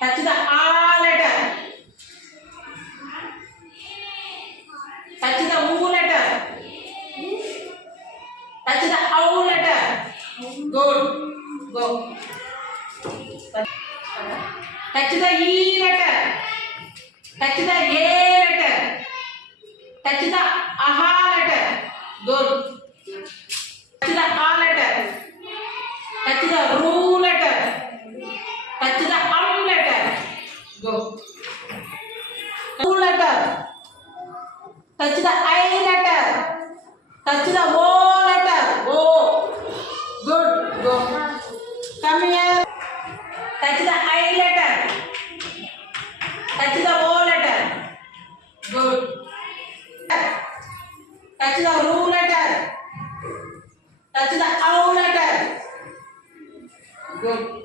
Touch the A letter. Touch the U letter. Touch the O letter. Good. Go. Touch the E letter. Touch the A letter. Touch the AHA letter. Good. Touch the A letter. Touch the RU letter. Touch the letter. Go. U letter. Touch the I letter. Touch the O letter. O. Good. Go. Come here. Touch the I letter. Touch the O letter. Good. Touch the RU letter. Touch the O letter. Good.